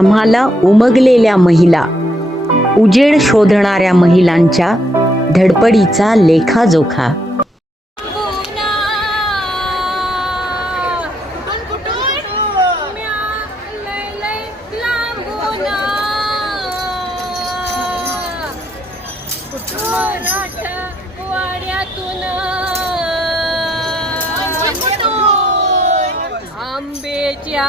आम्हाला उमगलेल्या महिला उजेड शोधणाऱ्या महिलांच्या धडपडीचा लेखाजोखा. आंबेच्या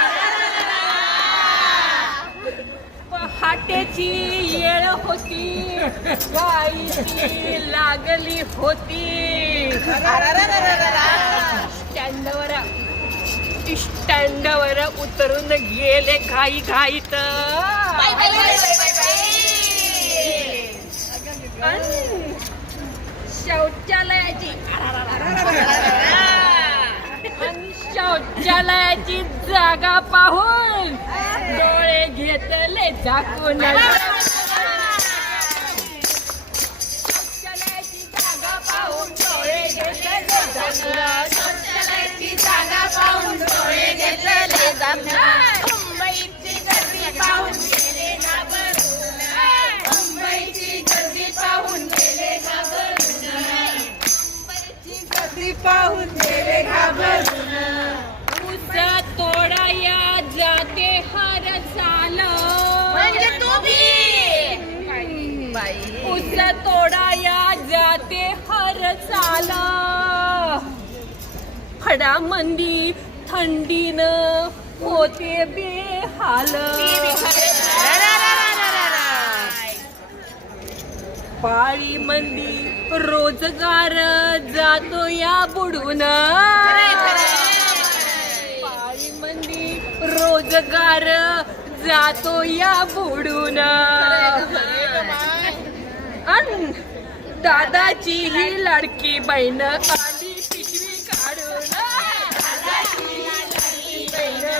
पहाटेची येळ होती गाईची लागली होती. स्टँडवर स्टँडवर उतरून गेले घाई घाईत. शौचालयाची शौचालयाची जागा पाहून घेतले झाकून जागा पाहून डोळे घेतले मंदी थंडीनं होते बेहाल. पाळी मंदी रोजगार जातो या बुडून. पाळी मंदी रोजगार जातो या बुडून. दादाची ही लाडकी बहीण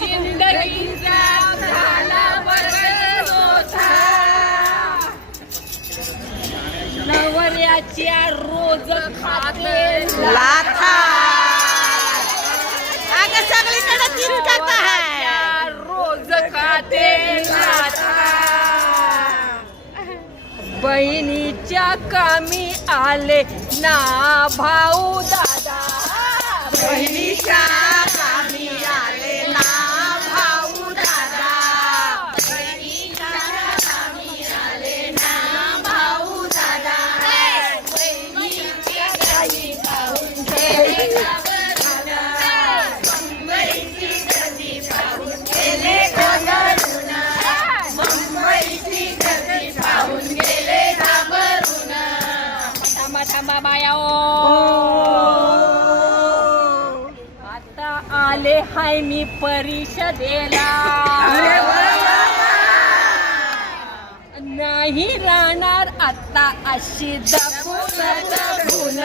जिंदगीचा झाला नवऱ्याच्या रोज खाते. लाथा. अगं सगळीकडे चिंता आहे रोज खाते. लाथा. बहिणीच्या कामी आले ना भाऊ दादा. बहिणीच्या थांबा थांबा बाया ओ आता आले हाय मी परिषदेला. नाही राहणार आता अशी दाखवून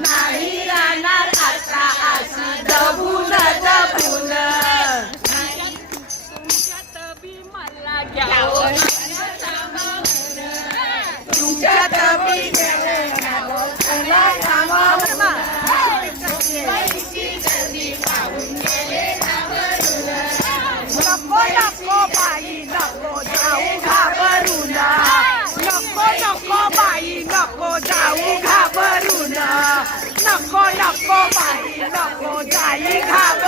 नाही राहणार आता अशी दबून दबून enough for my enough for dying.